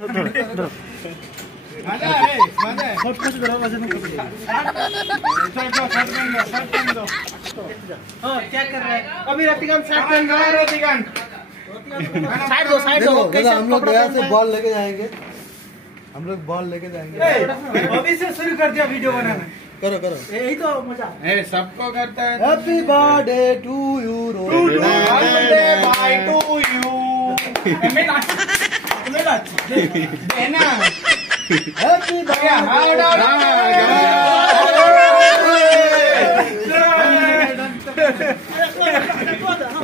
क्या कर रहे हैं अभी? रतिकांत साइड दो हम लोग गया से बॉल लेके जाएंगे। अभी से शुरू कर दिया वीडियो बनाना। करो यही तो मजा सबको करता है। Happy birthday to you to you happy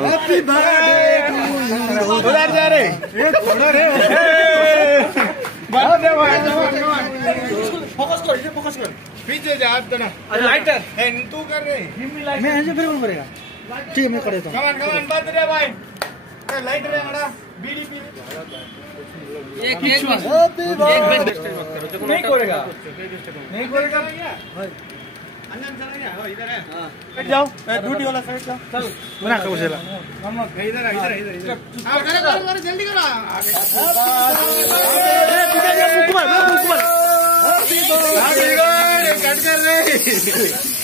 happy birthday उधर जा रे, छोड़ो रे। फोकस कर पीछे जा आप तो ना। लाइटर तू कर रहे। मैं ऐसे फिर कौन करेगा? ठीक है मैं कर देता हूँ। कमान बर्थडे भाई। लाइटर है हमारा बीड़ी पी। एक हैप्पी नहीं करेगा अंदर चला गया। इधर है। बैठ जाओ ड्यूटी वाला साइड जाओ। चल बना के बसेला इधर जल्दी करो।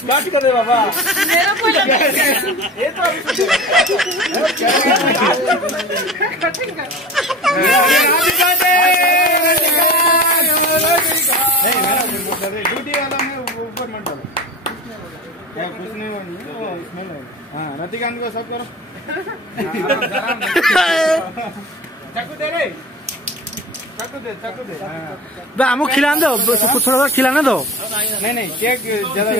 काट कर दे बाबा। मेरा कोई लगा ये तो कटिंग कर। ड्यूटी वाला में ऊपर मत डालो। कुछ नहीं वो स्मेल है। हाँ रतिकांत को सब करो। चाकू दे रे, चाकू दे। हमको खिलाने दो, थोड़ा खिलाने दो। नहीं केक ज्यादा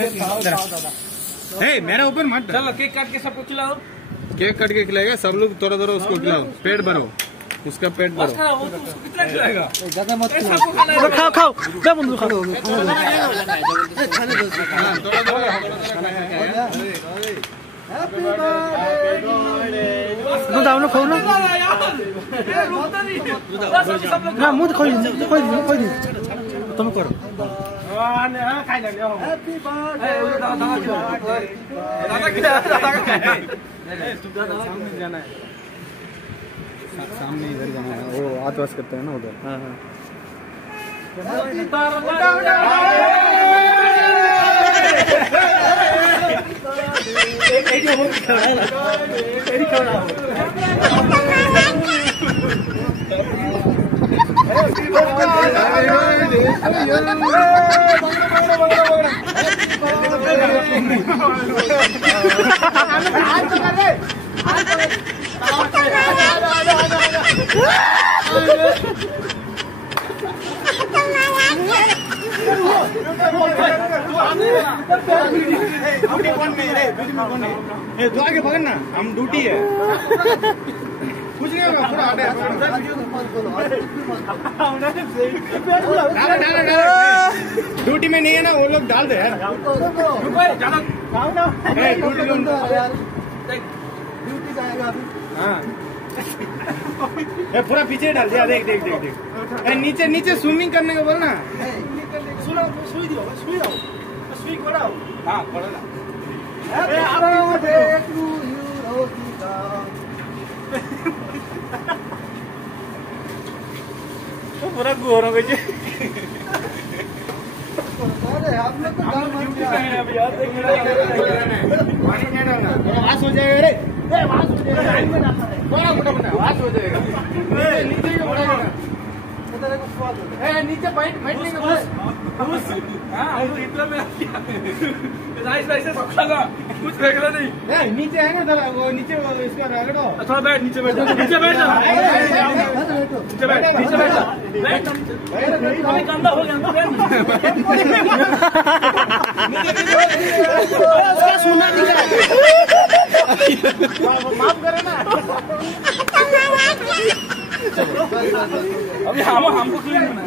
मेरा ऊपर मत। चलो केक काट के सबको खिलाओ। केक काट के खिलाएगा सब लोग। थोड़ा उसको खिलाओ। पेट भरो, उसका पेट भरो। वो तो उसको कितना खिलाएगा? ज्यादा मत सबको खाना है। खाओ क्या बंदू खाओ। हैप्पी बर्थडे दाव ना खाओ ना ना मुंह खोल तुम करो। हैप्पी बर्थडे जाना है सामने इधर जाना है। वो हाथ वाश करते हैं ना उधर। तू आगे पकड़ ना, हम ड्यूटी है। कुछ नहीं होगा, पूरा आटे डालो। ड्यूटी में नहीं है ना, वो लोग डाल दे यार। ड्यूटी जाएगा अभी। हाँ पूरा पीछे डाल दिया। देख नीचे स्विमिंग करने को बोलना। सुई कराओ। हाँ करो ना। पूरा गोर हो गई। आप लोग तो पानी नहीं डालना, वास हो जाएगा रे। वास हो जाएगा, वास हो जाएगा। नीचे ही बढ़ेगा ना। नीचे बैठने का इतना में ऐसे खाना कुछ फेंकना नहीं। नीचे है ना थोड़ा, वो नीचे इसका रगड़ो। थोड़ा बैठ, नीचे बैठ जा। अभी गंदा हो गया माफ करे ना। अभी हमको क्लीन करना है।